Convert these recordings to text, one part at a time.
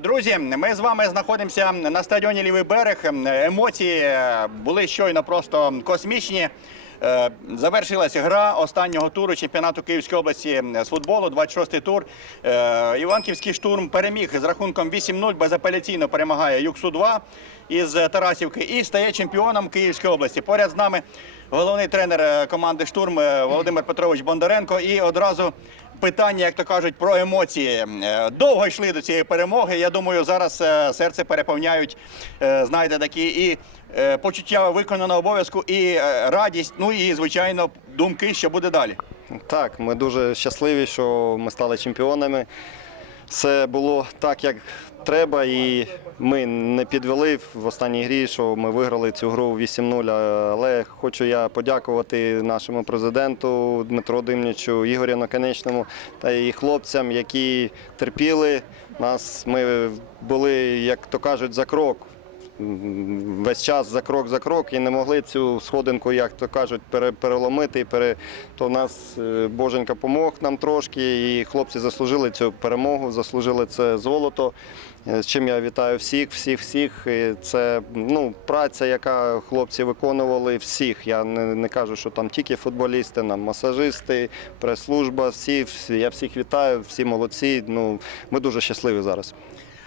Друзі, ми з вами знаходимося на стадіоні Лівий берег. Емоції е, були щойно просто космічні. Е, Завершилася гра останнього туру чемпіонату Київської області з футболу, 26-й тур. Е, Іванківський штурм переміг з рахунком 8-0, безапеляційно перемагає Юксу-2 із Тарасівки і стає чемпіоном Київської області. Поряд з нами головний тренер команди штурм Володимир Петрович Бондаренко. І одразу питання, як то кажуть, про емоції. Е, Довго йшли до цієї перемоги. Я думаю, зараз е, серце переповняють, е, знаєте, такі і почуття виконаного обов'язку, і радість, ну і звичайно, думки, що буде далі. Так, ми дуже щасливі, що ми стали чемпіонами. Це було так, як треба, і ми не підвели в останній грі, що ми виграли цю гру 8-0. Але хочу я подякувати нашому президенту Дмитру Димнічу, Ігорю Наконечному та і хлопцям, які терпіли нас. Ми були, як то кажуть, за крок весь час за крок за крок і не могли цю сходинку, як то кажуть, пере- переломити. і. То в нас е, Боженька помог нам трошки, і хлопці заслужили цю перемогу, заслужили це золото. Е, З чим я вітаю всіх, всіх, всіх. Це ну, праця, яка хлопці виконували всіх. Я не, не кажу, що там тільки футболісти, нам масажисти, прес-служба, всі, всі. Я всіх вітаю, всі молодці. Ну, ми дуже щасливі зараз.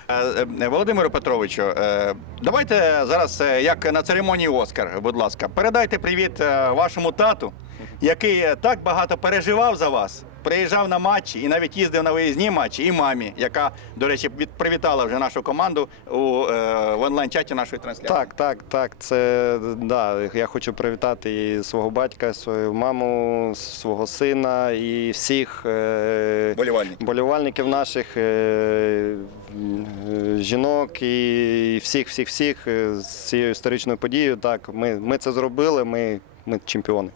Е, е, Володимиру Петровичу, е, давайте зараз, як на церемонії Оскар, будь ласка, передайте привіт вашому тату, який так багато переживав за вас. Приїжджав на матчі і навіть їздив на виїзні матчі, і мамі, яка, до речі, привітала вже нашу команду у, е, в онлайн-чаті нашої трансляції. Так, так, так. Це да. Я хочу привітати і свого батька, свою маму, свого сина і всіх е, Болівальники. болівальників наших е, е, жінок і всіх, всіх, всіх е, з цією історичною подією. Так, ми, ми це зробили. Ми, ми чемпіони.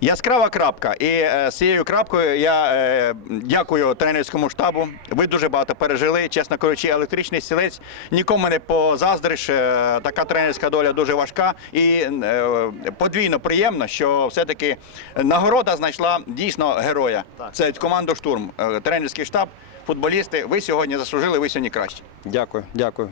Яскрава крапка. І е, з цією крапкою я е, дякую тренерському штабу. Ви дуже багато пережили. Чесно кажучи, електричний стілець нікому не позаздриш. Е, така тренерська доля дуже важка. І е, подвійно приємно, що все-таки нагорода знайшла дійсно героя. Це команду штурм, е, тренерський штаб, футболісти. Ви сьогодні заслужили, ви сьогодні краще. Дякую, дякую.